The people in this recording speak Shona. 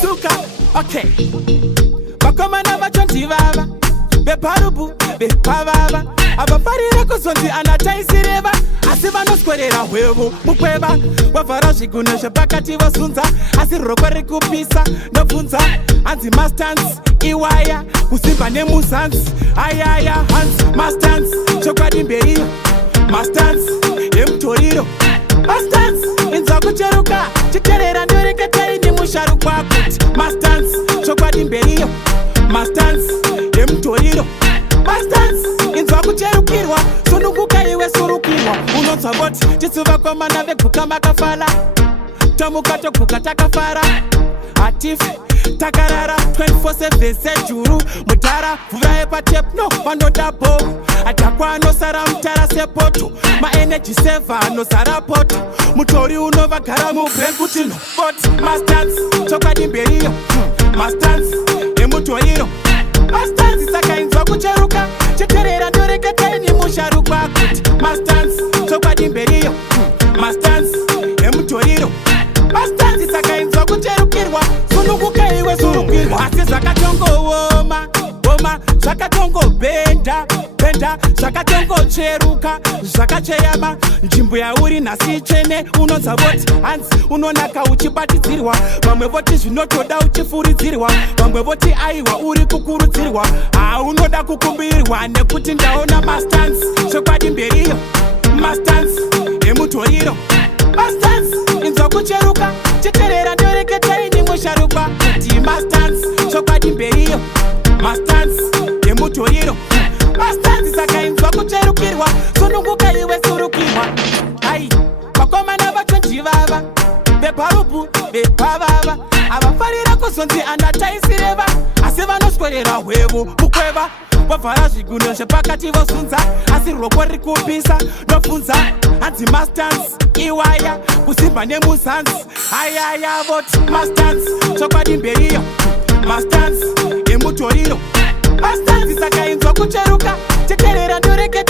Suka, okay. Bakomana bachontivava beparubu bepavava abafarira kuzonzi anataisireva asi vanoswerera hwevo mukweva wavhara zviguno zvepakati vosunza asi rokwe rikupisa ndobvunza hanzi mastans iwaya kusimba nemuzanzi ayaya hanzi mastans chokwadi mberiyo mastans yemutoriro mastans inzwa kucheruka chiterera ndoreketai nemusharukwa kuti mastans chokwadi mberiyo mastans yemutoriro mastans inzwa kucherukirwa sununguka iwe surukirwa unonzwa voti chitsuva kwamana veguka makafala tomuka toguka takafara hatifi takarara 24/7 sejuru mutara mvura yepatepno vanoda bhoru adhakwa anosara mutara sepoto maenergy seva anozara poto mutori unovagara mubhengutino but mastans chokwadi mberiyo mastans emutoriro mastans sakainzwa kucheruka cheterera ndoreketai nemusharukwa kuti mastans chokwadi mberiyo mastans emutoriro mastans sakainzwa kucherukirwa sununguka iwe surukirwa asi zvakatongooma oma zvakatongobhenda bhenda zvakatongocheruka zvakacheyama nzvimbo yauri nhasi itsvene unonzwa voti hanzi unonaka uchibatidzirwa vamwe voti zvinotoda uchifuridzirwa vamwe voti aiwa uri kukurudzirwa unoda kukumbirwa nekuti ndaona mastans chokwadi mberiyo mastans emutoriro mastans inzwa kucheruka chiterera ndoreketai nemusharukwa kuti mastans chokwadi mberiyo mastans yemutoriro mastans sakainzwa kucherukirwa sununguka iwe surukirwa ai vakomana vachonjivava beparubu bepavava avafarira kuzonzi anataisireva asi vanoswerera hwevo mukweva wavhara zviguno zvepakati vosunza asi rokwe rikupisa ndobvunza hanzi mastans iwaya kusimba nemuzanzi ayaya voti mastans chokwadi mberiyo mastans emutoriro mastans sakainzwa kucheruka cheterera ndoreketa